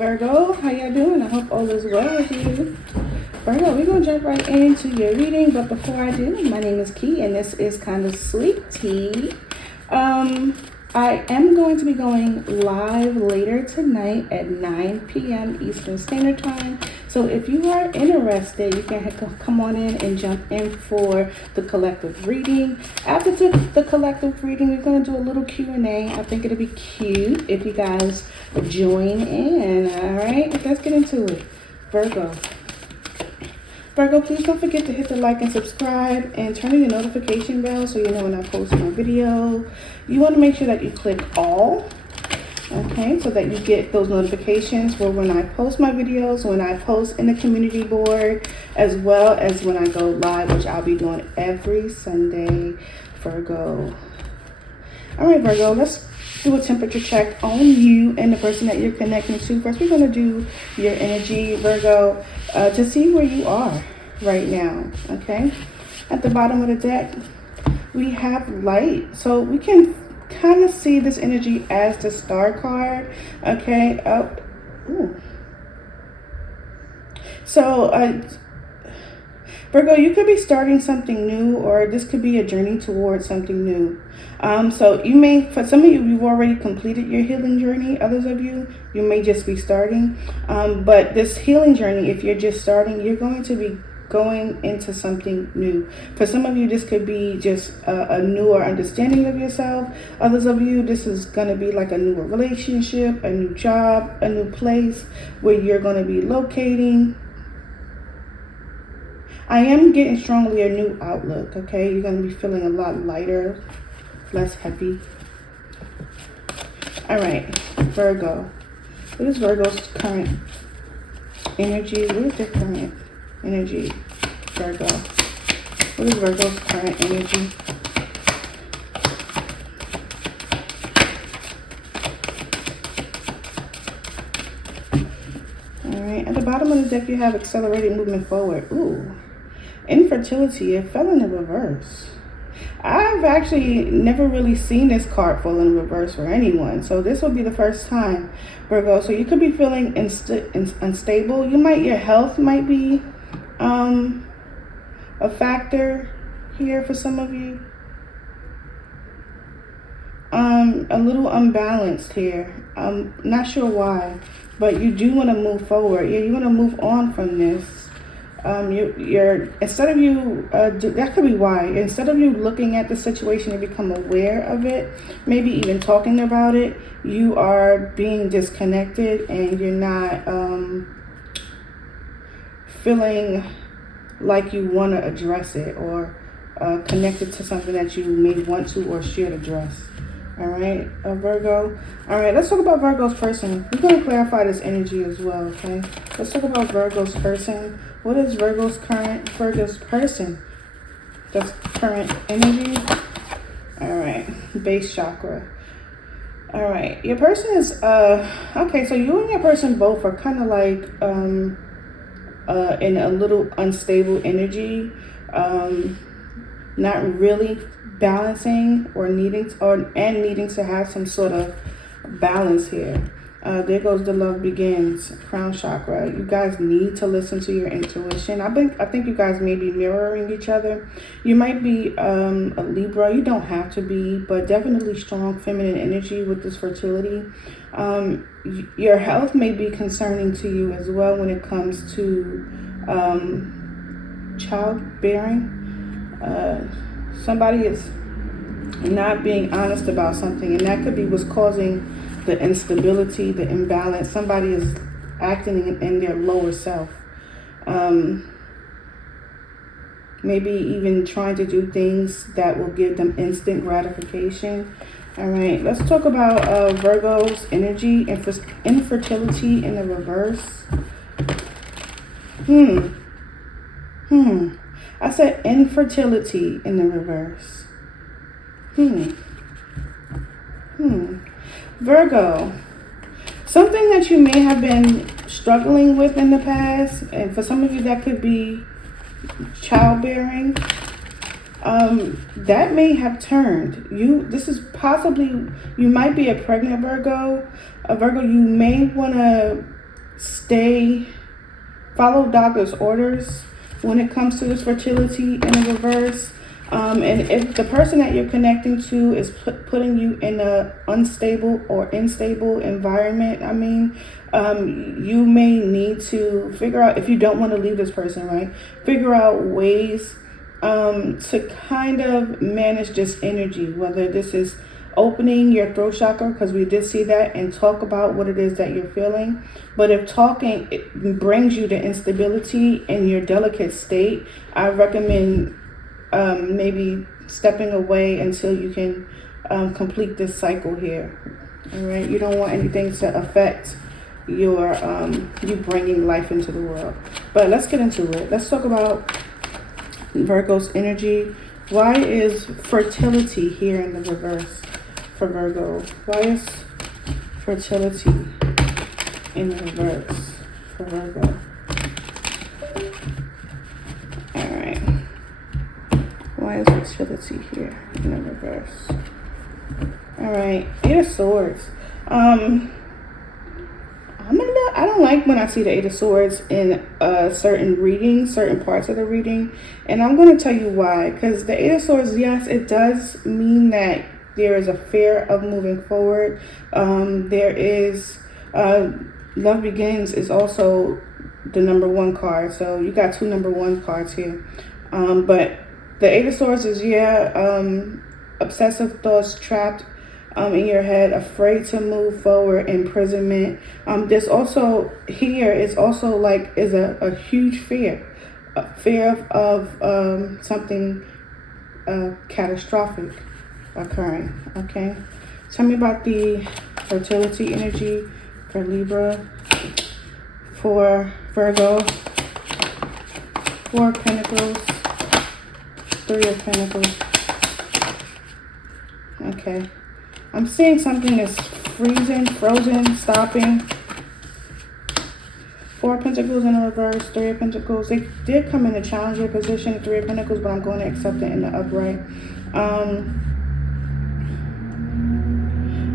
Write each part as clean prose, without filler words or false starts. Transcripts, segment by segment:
Virgo, how y'all doing? I hope all is well with you. Virgo, we're going to jump right into your reading, but before I do, my name is Key, and this is kind of sweet tea. I am going to be going live later tonight at 9 p.m. Eastern Standard Time. So if you are interested, you can come on in and jump in for the collective reading. After the collective reading, we're going to do a little Q&A. I think it'll be cute if you guys join in. All right, let's get into it. Virgo, please don't forget to hit the like and subscribe and turn on the notification bell so you know when I post my video. You want to make sure that you click all, okay, so that you get those notifications for when I post my videos, when I post in the community board, as well as when I go live, which I'll be doing every Sunday, Virgo. All right, Virgo, let's do a temperature check on you and the person that you're connecting to. First, we're going to do your energy, Virgo, to see where you are right now, okay? At the bottom of the deck, we have light. So we can kind of see this energy as the star card, okay? So, Virgo, you could be starting something new, or this could be a journey towards something new. So you may, for some of you, you've already completed your healing journey. Others of you, you may just be starting. But this healing journey, if you're just starting, you're going to be going into something new. For some of you, this could be just a newer understanding of yourself. Others of you, this is going to be like a new relationship, a new job, a new place where you're going to be locating. I am getting strongly a new outlook, okay? You're going to be feeling a lot lighter, less heavy. All right, Virgo. What is Virgo's current energy? What is their current energy, Virgo? What is Virgo's current energy? All right, at the bottom of the deck, you have accelerated movement forward. Ooh. Infertility, it fell in the reverse. I've actually never really seen this card fall in reverse for anyone. So this will be the first time, Virgo. So you could be feeling unstable. Your health might be a factor here for some of you. A little unbalanced here. Not sure why, but you do want to move forward. Yeah, you want to move on from this. Instead of you, that could be why, instead of you looking at the situation and become aware of it, maybe even talking about it, you are being disconnected and you're not feeling like you want to address it or connected to something that you may want to or should address. All right, Virgo. All right, let's talk about Virgo's person. We're going to clarify this energy as well, okay? Let's talk about Virgo's person. What is Virgo's person? That's current energy. All right, base chakra. All right, your person is, okay, so you and your person both are kind of like in a little unstable energy, not really balancing or needing to have some sort of balance here. There goes the love begins, crown chakra. You guys need to listen to your intuition. I think you guys may be mirroring each other. You might be a Libra. You don't have to be, but definitely strong feminine energy with this fertility. Your health may be concerning to you as well when it comes to childbearing. Somebody is not being honest about something, and that could be what's causing the instability, the imbalance. Somebody is acting in their lower self. Maybe even trying to do things that will give them instant gratification. All right, let's talk about Virgo's energy and infertility in the reverse. I said infertility in the reverse. Virgo, something that you may have been struggling with in the past, and for some of you that could be childbearing, that may have turned. This is possibly, you might be a pregnant Virgo. A Virgo, you may want to follow doctor's orders when it comes to this fertility in the reverse. And if the person that you're connecting to is putting you in a unstable or unstable environment, you may need to figure out, if you don't want to leave this person, right? Figure out ways to kind of manage this energy, whether this is opening your throat chakra, because we did see that, and talk about what it is that you're feeling. But if talking it brings you to instability in your delicate state, I recommend maybe stepping away until you can complete this cycle here. All right, you don't want anything to affect your you bringing life into the world. But let's get into it. Let's talk about Virgo's energy. Why is fertility here in the reverse for Virgo? Why is fertility in the reverse for Virgo? All right. Why is fertility here in the reverse? All right. Eight of Swords. I don't like when I see the Eight of Swords in certain readings, certain parts of the reading. And I'm going to tell you why. Because the Eight of Swords, yes, it does mean that there is a fear of moving forward. There is, Love Begins is also the number one card. So you got two number one cards here. But the Eight of Swords is, obsessive thoughts trapped in your head, afraid to move forward, imprisonment. There's also here is also like is a huge fear, a fear of something catastrophic occurring. Okay, tell me about the fertility energy for Libra, for Virgo. Four of Pentacles, Three of Pentacles. Okay. I'm seeing something that's freezing, frozen, stopping. Four of Pentacles in the reverse, Three of Pentacles. They did come in a challenging position, Three of Pentacles, but I'm going to accept it in the upright.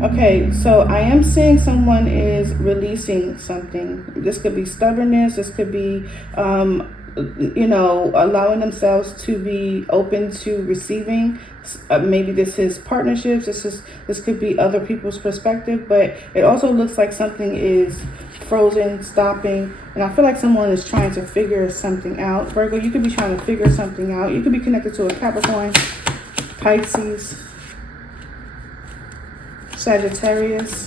Okay, so I am seeing someone is releasing something. This could be stubbornness. This could be, allowing themselves to be open to receiving. Maybe this is partnerships. This could be other people's perspective, but it also looks like something is frozen, stopping, and I feel like someone is trying to figure something out. Virgo, you could be trying to figure something out. You could be connected to a Capricorn, Pisces, Sagittarius.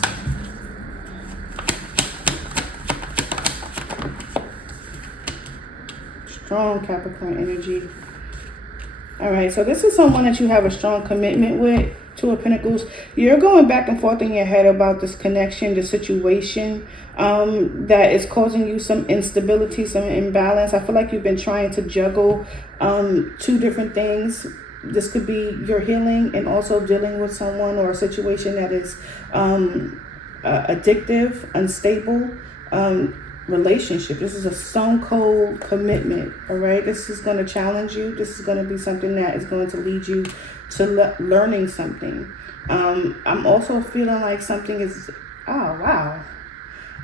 Strong Capricorn energy. All right, so this is someone that you have a strong commitment with. Two of Pentacles. You're going back and forth in your head about this connection, the situation that is causing you some instability, some imbalance. I feel like you've been trying to juggle two different things. This could be your healing and also dealing with someone or a situation that is addictive, unstable, relationship. This is a stone cold commitment. All right, this is going to challenge you. This is going to be something that is going to lead you to learning something. I'm also feeling like something is, oh wow,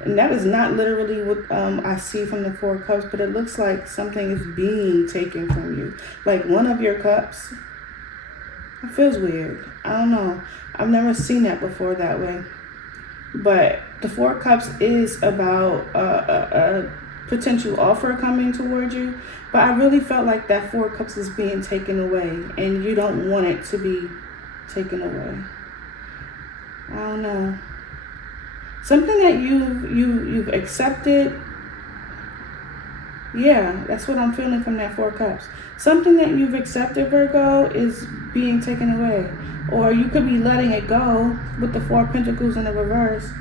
and that is not literally what I see from the Four of Cups, but it looks like something is being taken from you, like one of your cups. It feels weird. I don't know, I've never seen that before that way. But the Four of Cups is about a potential offer coming toward you. But I really felt like that Four of Cups is being taken away, and you don't want it to be taken away. I don't know. Something that you've accepted. Yeah, that's what I'm feeling from that Four of Cups. Something that you've accepted, Virgo, is being taken away. Or you could be letting it go with the Four of Pentacles in the reverse.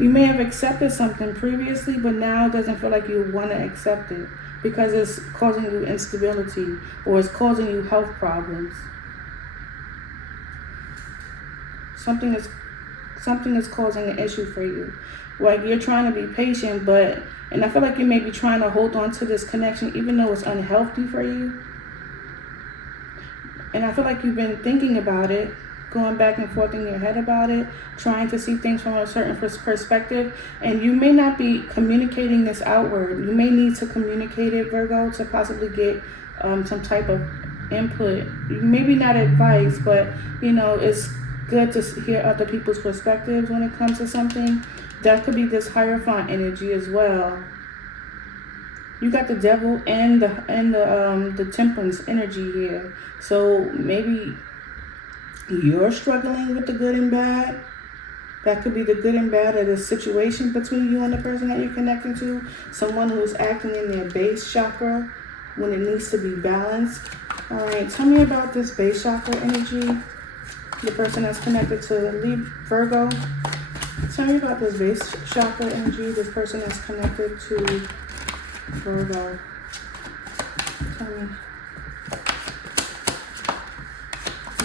You may have accepted something previously, but now it doesn't feel like you want to accept it because it's causing you instability or it's causing you health problems. Something is causing an issue for you. Like you're trying to be patient, and I feel like you may be trying to hold on to this connection even though it's unhealthy for you. And I feel like you've been thinking about it. going back and forth in your head about it, trying to see things from a certain perspective, and you may not be communicating this outward. You may need to communicate it, Virgo, to possibly get some type of input. Maybe not advice, but you know, it's good to hear other people's perspectives when it comes to something. That could be this Hierophant energy as well. You got the Devil and the Temperance energy here. So maybe you're struggling with the good and bad. That could be the good and bad of the situation between you and the person that you're connecting to. Someone who's acting in their base chakra when it needs to be balanced. All right, tell me about this base chakra energy. The person that's connected to Virgo. Tell me about this base chakra energy. This person that's connected to Virgo. Tell me.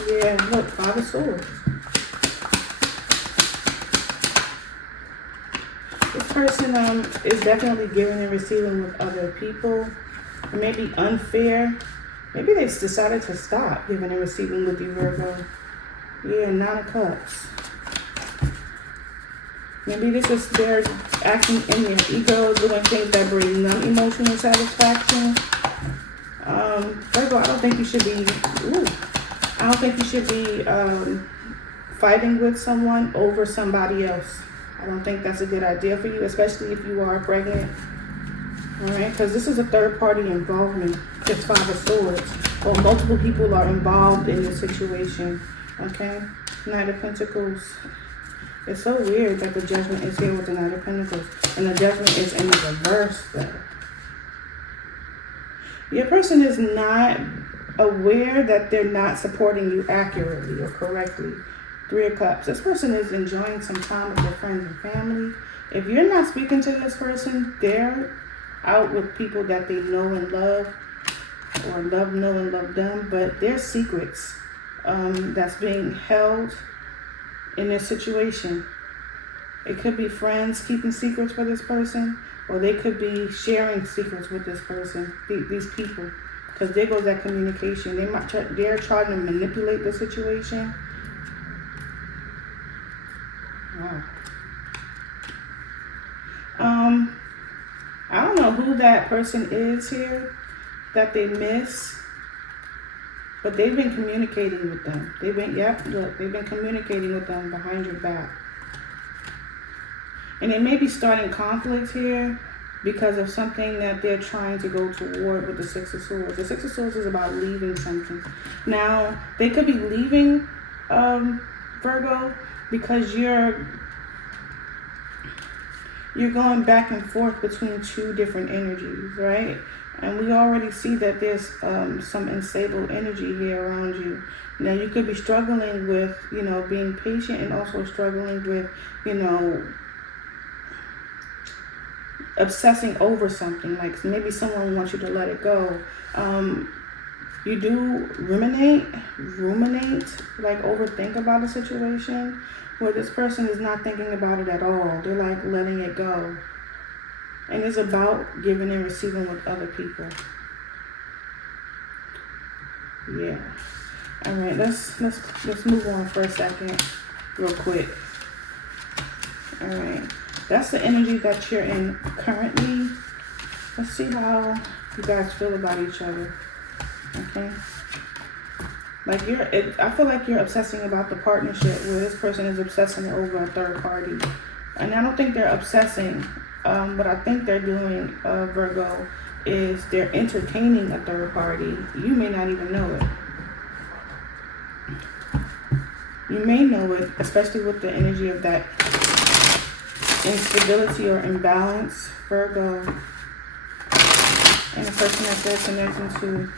Yeah, look, 5 of Swords. This person is definitely giving and receiving with other people. It may be unfair. Maybe they decided to stop giving and receiving with you, Virgo. Yeah, 9 of Cups. Maybe this is their acting in their ego, doing things that bring them emotional satisfaction. Virgo, I don't think you should be. I don't think you should be fighting with someone over somebody else. I don't think that's a good idea for you, especially if you are pregnant. All right, because this is a third-party involvement. It's 5 of Swords. Well, multiple people are involved in this situation. Okay, Knight of Pentacles. It's so weird that the Judgment is here with the Knight of Pentacles, and the Judgment is in the reverse though. Your person is not aware that they're not supporting you accurately or correctly. 3 of Cups. This person is enjoying some time with their friends and family. If you're not speaking to this person, they're out with people that they know and love, or know and love them, but there's secrets that's being held in this situation. It could be friends keeping secrets for this person, or they could be sharing secrets with this person, these people, because there goes that communication. They're trying to manipulate the situation. Wow. I don't know who that person is here that they miss, but they've been communicating with them. They've been communicating with them behind your back. And they may be starting conflict here because of something that they're trying to go toward with the 6 of Swords. The 6 of Swords is about leaving something. Now, they could be leaving Virgo because you're going back and forth between 2 different energies, right? And we already see that there's some unstable energy here around you. Now, you could be struggling with, being patient, and also struggling with, obsessing over something. Like maybe someone wants you to let it go. You do ruminate, like overthink about a situation where this person is not thinking about it at all. They're like letting it go. And it's about giving and receiving with other people. Yeah. All right, let's move on for a second, real quick. All right, that's the energy that you're in currently. Let's see how you guys feel about each other. Okay. Like I feel like you're obsessing about the partnership, where this person is obsessing over a third party. And I don't think they're obsessing. What I think they're doing, Virgo, is they're entertaining a third party. You may not even know it. You may know it, especially with the energy of that instability or imbalance, Virgo, and the person that they're connecting to.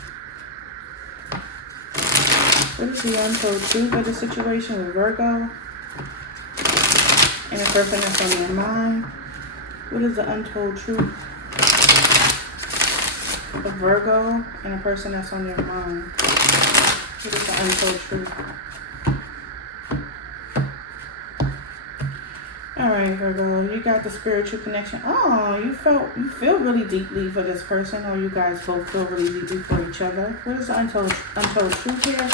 What is the untold truth of the situation with Virgo and the person that's on their mind? What is the untold truth of Virgo and a person that's on their mind? What is the untold truth? All right, Virgo, you got the spiritual connection. Oh, you feel really deeply for this person, or you guys both feel really deeply for each other. What is the untold truth here?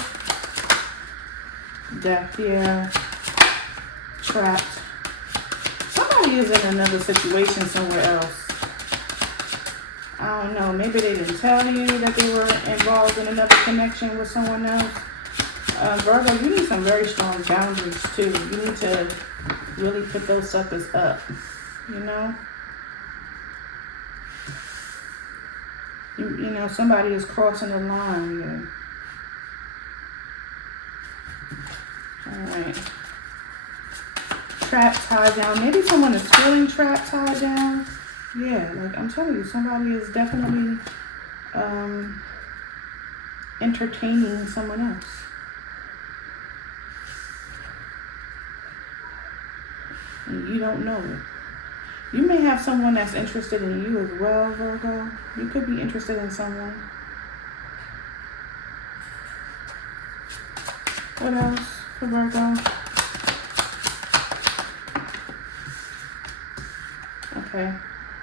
Death, yeah. Trapped. Somebody is in another situation somewhere else. I don't know. Maybe they didn't tell you that they were involved in another connection with someone else. Virgo, you need some very strong boundaries too. You need to really put those suckers up, you know? You know, somebody is crossing the line here. Alright. Trapped, tied down. Maybe someone is feeling trapped, tied down. Yeah, like I'm telling you, somebody is definitely entertaining someone else. And you don't know it. You may have someone that's interested in you as well, Virgo. You could be interested in someone. What else for Virgo? Okay.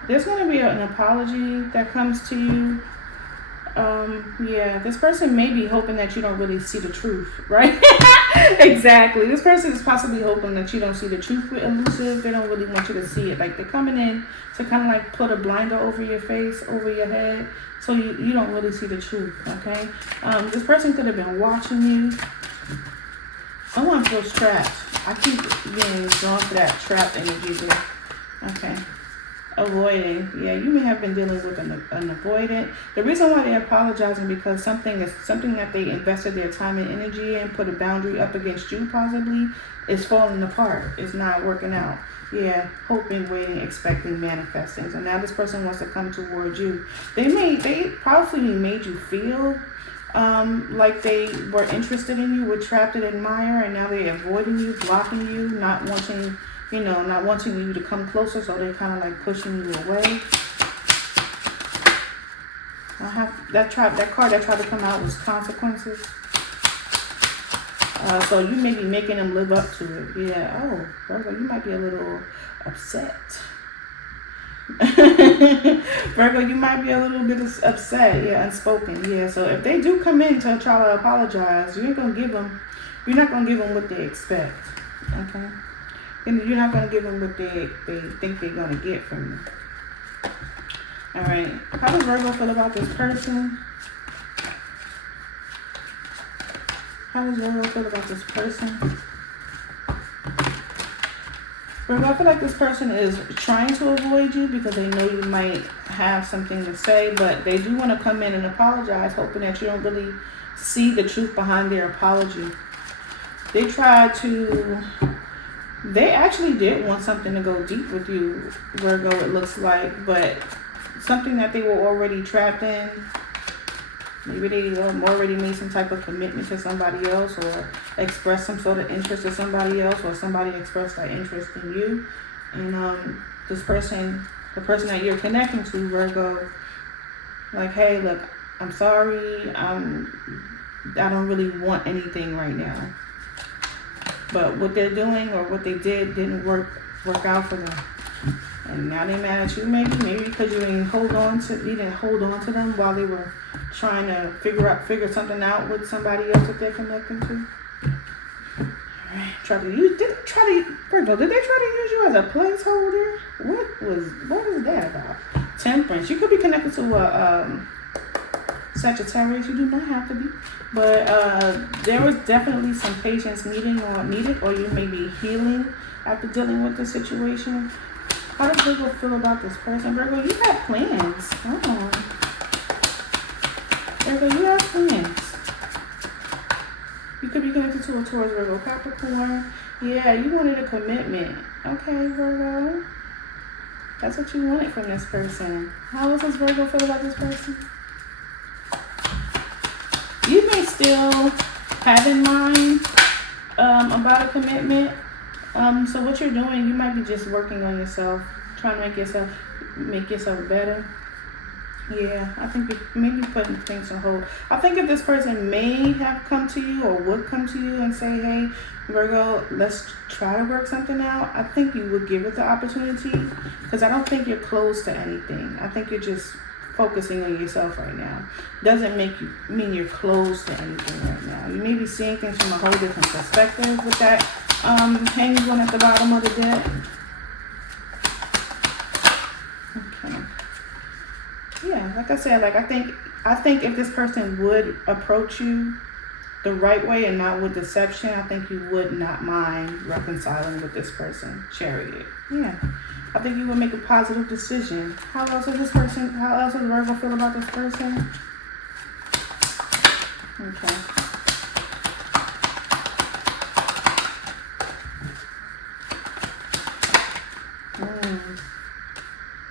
There's going to be an apology that comes to you. Yeah, this person may be hoping that you don't really see the truth, right? Exactly. This person is possibly hoping that you don't see the truth with elusive. They don't really want you to see it. Like they're coming in to kind of like put a blinder over your face, over your head, so you don't really see the truth, okay? This person could have been watching you. Someone feels trapped. I keep being drawn to that trapped energy there. Okay. Avoiding. Yeah, you may have been dealing with an avoidant. The reason why they're apologizing because something that they invested their time and energy in, put a boundary up against you possibly, is falling apart. It's not working out. Yeah, hoping, waiting, expecting, manifesting. So now this person wants to come towards you. They probably made you feel like they were interested in you, were trapped and admire, and now they're avoiding you, blocking you, not wanting you to come closer, so they're kind of like pushing you away. I have that card that tried to come out was consequences. So you may be making them live up to it. Yeah. Oh, Virgo, you might be a little upset. Virgo, you might be a little bit upset. Yeah, unspoken. Yeah. So if they do come in to try to apologize, you're not gonna give them what they expect. Okay. And you're not going to give them what they think they're going to get from you. All right. How does Virgo feel about this person? How does Virgo feel about this person? Virgo, I feel like this person is trying to avoid you because they know you might have something to say, but they do want to come in and apologize, hoping that you don't really see the truth behind their apology. They actually did want something to go deep with you, Virgo, it looks like, but something that they were already trapped in. Maybe they already made some type of commitment to somebody else, or expressed some sort of interest in somebody else, or somebody expressed that interest in you. And this person, the person that you're connecting to, Virgo, like, hey, look, I'm sorry, I don't really want anything right now. But what they're doing or what they did didn't work out for them. And now they're mad at you, maybe because you didn't hold on to them while they were trying to figure something out with somebody else that they're connecting to. Alright. Virgo, did they try to use you as a placeholder? What is that about? Temperance. You could be connected to a Sagittarius. You do not have to be. But there was definitely some patience needed, or you may be healing after dealing with the situation. How does Virgo feel about this person? Virgo, you have plans. Oh. Virgo, you have plans. You could be connected to a Taurus, Virgo, Capricorn. Yeah, you wanted a commitment. Okay, Virgo. That's what you wanted from this person. How does this Virgo feel about this person? You may still have in mind about a commitment. So what you're doing, you might be just working on yourself, trying to make yourself better. Yeah, I think you may be putting things on hold. I think if this person may have come to you or would come to you and say, hey, Virgo, let's try to work something out, I think you would give it the opportunity, because I don't think you're close to anything. I think you're just focusing on yourself right now. Doesn't mean you're close to anything right now. You may be seeing things from a whole different perspective with that hanged one at the bottom of the deck. Okay. Yeah, like I said, like I think if this person would approach you the right way and not with deception, I think you would not mind reconciling with this person. Chariot. Yeah. I think you would make a positive decision. How else does Virgo feel about this person? Okay.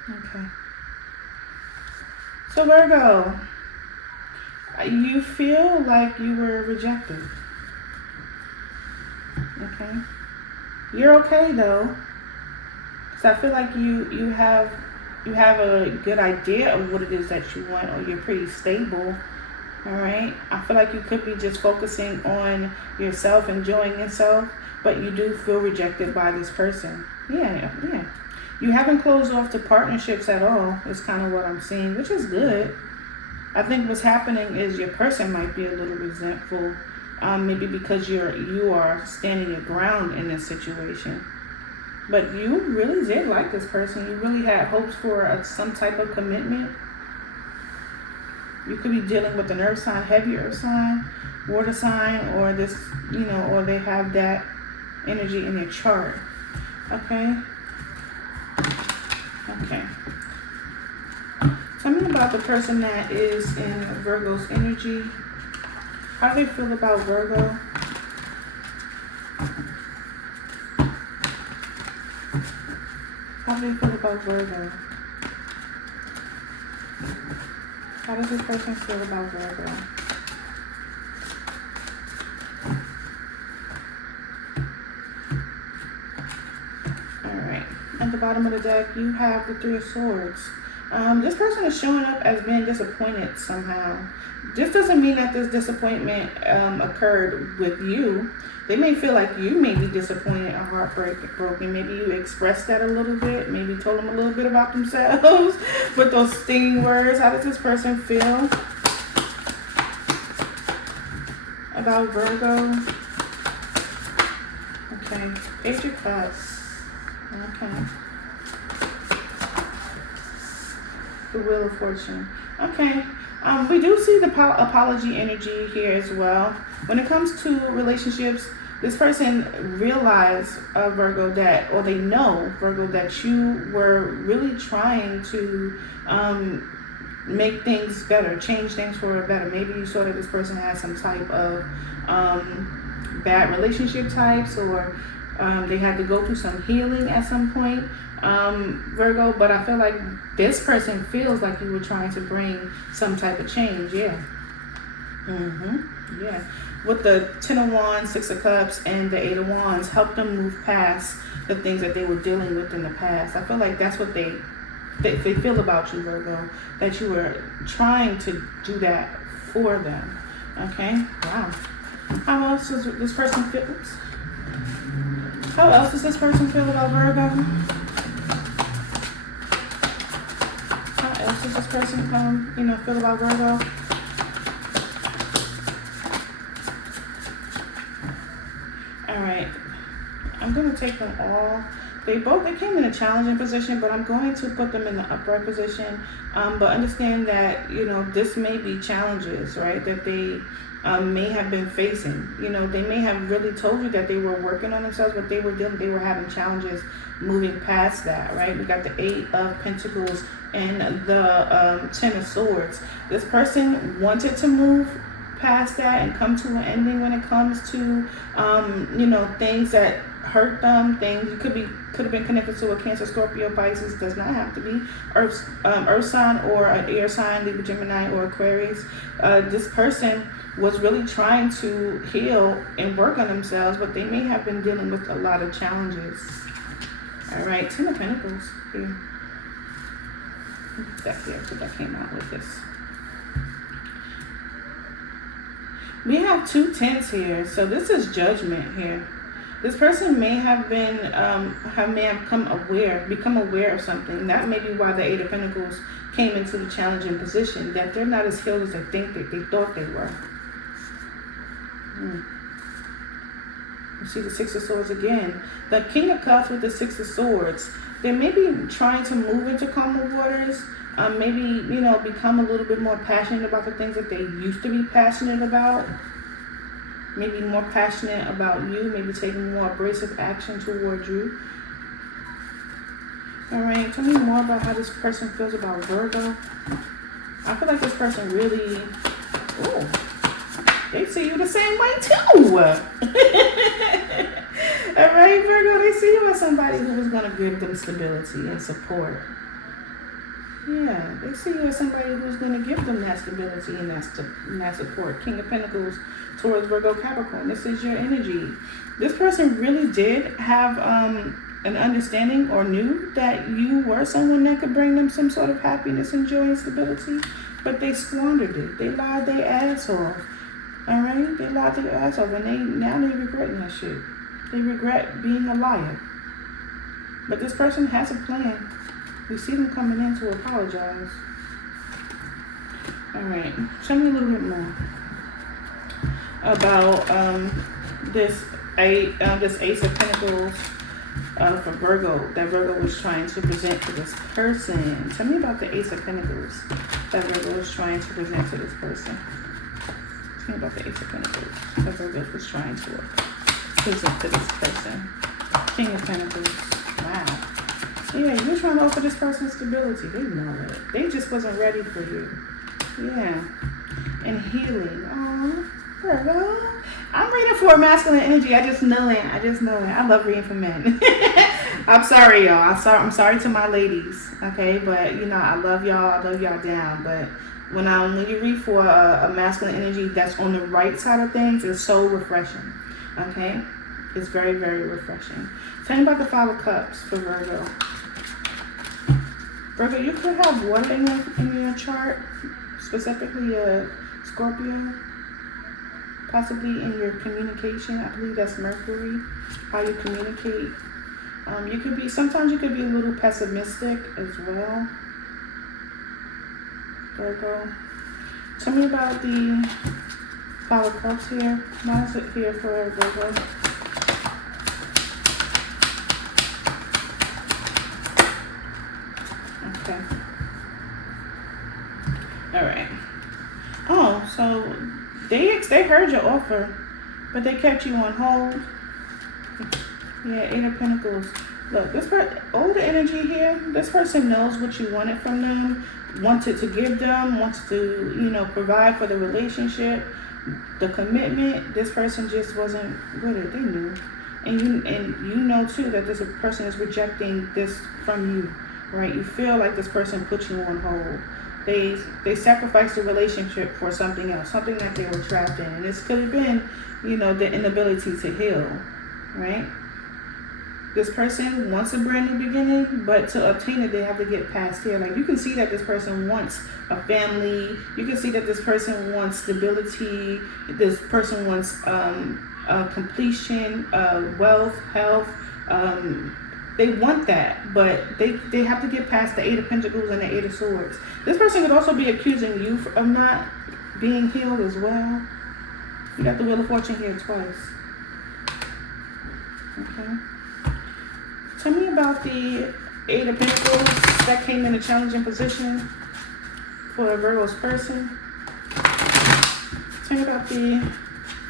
Okay. So Virgo, you feel like you were rejected. Okay. You're okay though. So I feel like you have a good idea of what it is that you want, or you're pretty stable. All right. I feel like you could be just focusing on yourself, enjoying yourself, but you do feel rejected by this person. Yeah. You haven't closed off to partnerships at all. Is kind of what I'm seeing, which is good. I think what's happening is your person might be a little resentful, maybe because you are standing your ground in this situation. But you really did like this person. You really had hopes for some type of commitment. You could be dealing with an earth sign, heavy earth sign, water sign, or this, or they have that energy in their chart. Okay. Tell me about the person that is in Virgo's energy. How do they feel about Virgo? How do they feel about Virgo? How does this person feel about Virgo? Alright. At the bottom of the deck, you have the Three of Swords. This person is showing up as being disappointed somehow. This doesn't mean that this disappointment occurred with you. They may feel like you may be disappointed or heartbroken. Maybe you expressed that a little bit. Maybe told them a little bit about themselves with those stinging words. How does this person feel about Virgo? Okay. Page of Cups. Okay. The Wheel of Fortune. Okay. We do see the apology energy here as well. When it comes to relationships, this person realized, Virgo, that, or they know, Virgo, that you were really trying to make things better, change things for better. Maybe you saw that this person had some type of bad relationship types, or they had to go through some healing at some point, Virgo. But I feel like this person feels like you were trying to bring some type of change. Yeah. Yeah. With the Ten of Wands, Six of Cups, and the Eight of Wands, help them move past the things that they were dealing with in the past. I feel like that's what they feel about you, Virgo, that you were trying to do that for them. Okay. Wow. How else does this person feel? Oops. How else does this person feel about Virgo? How else does this person feel about Virgo? Alright. I'm going to take them all. They came in a challenging position, but I'm going to put them in the upright position. But understand that, this may be challenges, right, that they may have been facing. They may have really told you that they were working on themselves, but they were having challenges moving past that, right? We got the Eight of Pentacles and the Ten of Swords. This person wanted to move past that and come to an ending when it comes to things that hurt them. Things could have been connected to a Cancer, Scorpio, Pisces. Does not have to be earth sign or an air sign, Libra, Gemini, or Aquarius. This person was really trying to heal and work on themselves, but they may have been dealing with a lot of challenges. All right, Ten of Pentacles here. That's the extra that came out with this. We have two tens here, so this is Judgment here. This person may have been, become aware of something. That may be why the Eight of Pentacles came into the challenging position, that they're not as healed as they thought they were. You see the Six of Swords again. The King of Cups with the Six of Swords. They may be trying to move into calmer waters. Maybe, you know, become a little bit more passionate about the things that they used to be passionate about. Maybe more passionate about you. Maybe taking more abrasive action towards you. Alright, tell me more about how this person feels about Virgo. I feel like this person really, they see you the same way too. Alright, Virgo, they see you as somebody who is going to give them stability and support. Yeah, they see you as somebody who's going to give them that stability and that support. King of Pentacles towards Virgo Capricorn. This is your energy. This person really did have an understanding or knew that you were someone that could bring them some sort of happiness and joy and stability, but they squandered it. They lied their ass off. All right? They lied their ass off, and now they regret that shit. They regret being a liar. But this person has a plan. We see them coming in to apologize. All right. Show me a little bit more about this Ace of Pentacles for Virgo that Virgo was trying to present to this person. Tell me about the Ace of Pentacles that Virgo was trying to present to this person. Tell me about the Ace of Pentacles that Virgo was trying to present to this person. King of Pentacles. Wow. Yeah, you're trying to offer this person stability. They know it. They just wasn't ready for you. Yeah. And healing. Oh, Virgo. I'm reading for masculine energy. I just know it. I love reading for men. I'm sorry, y'all. I'm sorry to my ladies. Okay, but you know, I love y'all. I love y'all down. But when you read for a masculine energy that's on the right side of things, it's so refreshing. Okay, it's very, very refreshing. Tell me about the Five of Cups for Virgo. Virgo, you could have water in your chart, specifically Scorpio. Possibly in your communication. I believe that's Mercury. How you communicate. Sometimes you could be a little pessimistic as well. Virgo. Tell me about the Five of Cups here. Why is it here for Virgo? Okay. Alright. Oh, so they heard your offer, but they kept you on hold. Yeah, Eight of Pentacles. Look, older energy here, this person knows what you wanted from them, wanted to give them, wants to, you know, provide for the relationship, the commitment. This person just wasn't with it. They knew. And you know too that this person is rejecting this from you, right? You feel like this person put you on hold. They sacrificed the relationship for something else, something that they were trapped in. And this could have been, you know, the inability to heal, right? This person wants a brand new beginning, but to obtain it, they have to get past here. Like, you can see that this person wants a family. You can see that this person wants stability. This person wants completion, wealth, health. They want that, but they have to get past the Eight of Pentacles and the Eight of Swords. This person could also be accusing you of not being healed as well. You got the Wheel of Fortune here twice. Okay. Tell me about the Eight of Pentacles that came in a challenging position for a Virgo's person. Tell me about the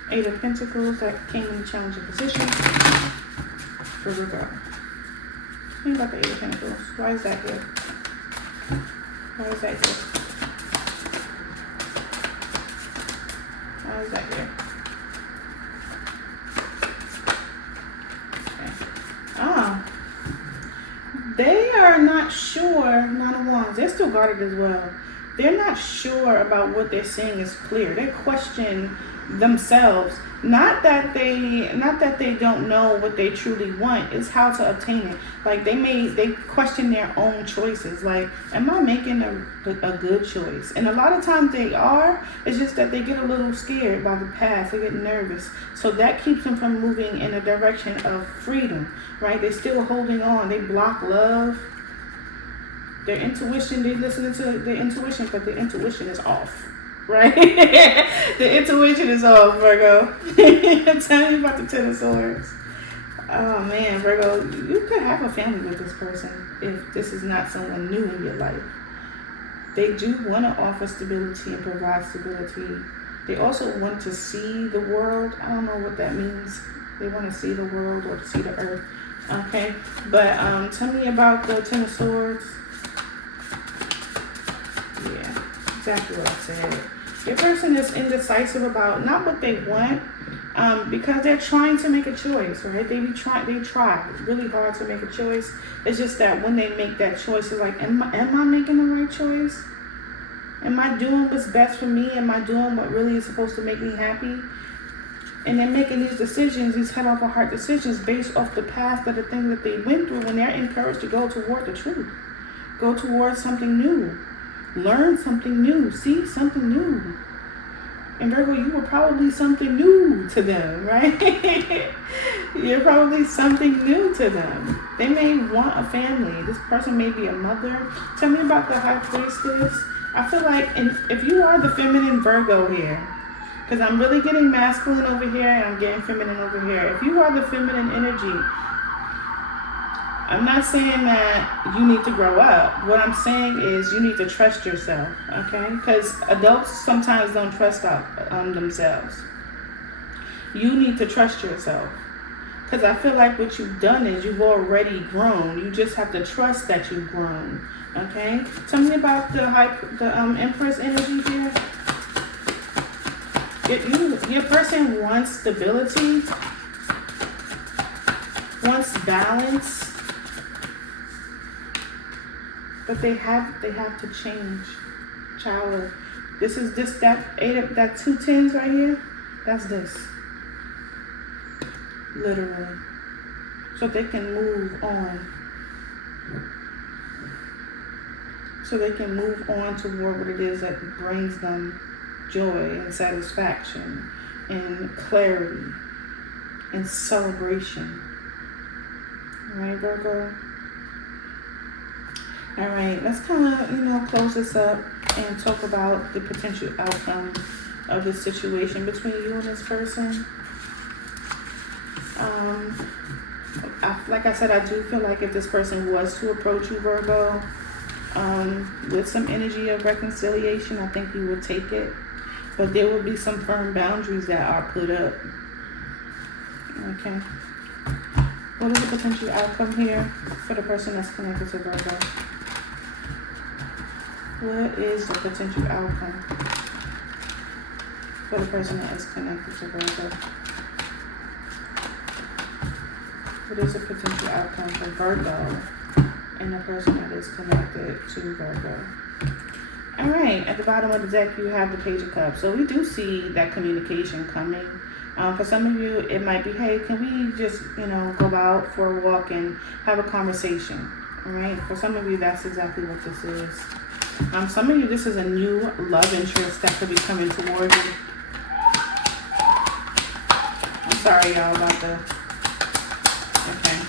Eight of Pentacles that came in a challenging position for Virgo. Tell me about the Eight of Pentacles. Why is that here? Why is that here? Why is that here? Okay. They are not sure, Nine of Wands. They're still guarded as well. They're not sure about what they're seeing is clear. They question themselves. Not that they don't know what they truly want. It's how to obtain it. Like, they question their own choices. Like, am I making a good choice? And a lot of times they are. It's just that they get a little scared by the past. They get nervous. So that keeps them from moving in a direction of freedom, right? They're still holding on. They block love. Their intuition, they're listening to their intuition, but their intuition is off. right? The intuition is off, Virgo. Tell me about the Ten of Swords. Oh man, Virgo, you could have a family with this person if this is not someone new in your life. They do want to offer stability and provide stability. They also want to see the world. I don't know what that means. They want to see the world or see the earth. Okay, but tell me about the Ten of Swords. Yeah, exactly what I said. Your person is indecisive about not what they want, because they're trying to make a choice, right? They try really hard to make a choice. It's just that when they make that choice, it's like, am I making the right choice? Am I doing what's best for me? Am I doing what really is supposed to make me happy? And they're making these decisions, these head over heart decisions based off the past of the things that they went through, when they're encouraged to go toward the truth. Go towards something new. Learn something new. See something new. And Virgo, you were probably something new to them, right? You're probably something new to them. They may want a family. This person may be a mother. Tell me about the High Priestess. I feel like if you are the feminine Virgo here, because I'm really getting masculine over here and I'm getting feminine over here. If you are the feminine energy, I'm not saying that you need to grow up. What I'm saying is you need to trust yourself, okay? Because adults sometimes don't trust themselves. You need to trust yourself. Because I feel like what you've done is you've already grown. You just have to trust that you've grown, okay? Tell me about the Empress energy here. Your person wants stability, wants balance, but they have to change. Child, that 2 tens right here. That's this, literally, so they can move on. So they can move on toward what it is that brings them joy and satisfaction and clarity and celebration. All right, Virgo. All right, let's kind of, close this up and talk about the potential outcome of this situation between you and this person. Like I said, I do feel like if this person was to approach you, Virgo, with some energy of reconciliation, I think you would take it. But there will be some firm boundaries that are put up. Okay. What is the potential outcome here for the person that's connected to Virgo? What is the potential outcome for the person that is connected to Virgo? What is the potential outcome for Virgo and the person that is connected to Virgo? All right, at the bottom of the deck, you have the Page of Cups. So we do see that communication coming. For some of you, it might be, hey, can we just, go out for a walk and have a conversation? All right, for some of you, that's exactly what this is. Some of you, this is a new love interest that could be coming towards you. I'm sorry, y'all, about the... Okay.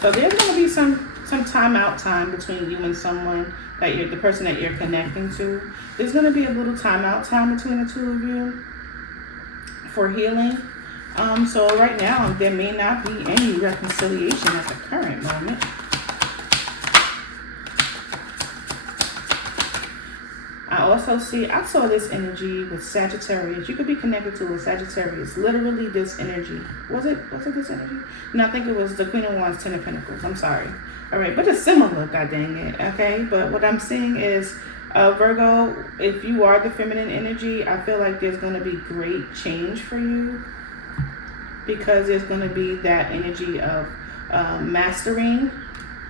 So there's going to be some time between you and someone that the person that you're connecting to. There's going to be a little time between the two of you for healing. So right now, there may not be any reconciliation at the current moment. I saw this energy with Sagittarius. You could be connected to a Sagittarius. Literally this energy. Was it this energy? No, I think it was the Queen of Wands, 10 of Pentacles. I'm sorry. All right, but it's similar, god dang it. Okay, but what I'm seeing is, Virgo, if you are the feminine energy, I feel like there's going to be great change for you, because there's going to be that energy of mastering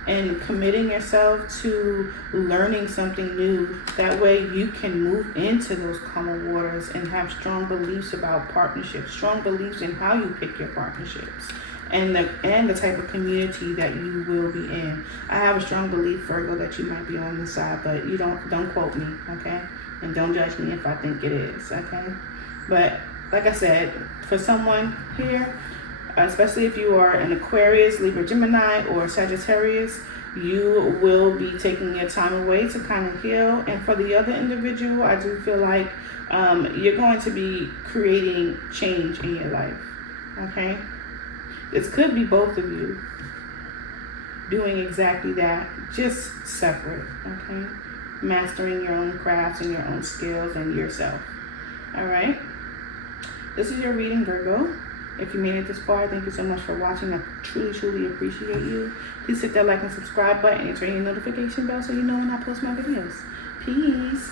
and committing yourself to learning something new. That way you can move into those calmer waters and have strong beliefs about partnerships, strong beliefs in how you pick your partnerships, and the type of community that you will be in. I have a strong belief, Virgo, that you might be on this side, but you don't quote me, okay? And don't judge me if I think it is, okay? But like I said, for someone here, especially if you are an Aquarius, Libra, Gemini, or Sagittarius, you will be taking your time away to kind of heal. And for the other individual, I do feel like you're going to be creating change in your life. Okay? This could be both of you doing exactly that, just separate. Okay? Mastering your own crafts and your own skills and yourself. All right? This is your reading, Virgo. If you made it this far, thank you so much for watching. I truly appreciate you. Please hit that like and subscribe button and turn your notification bell so you know when I post my videos. Peace.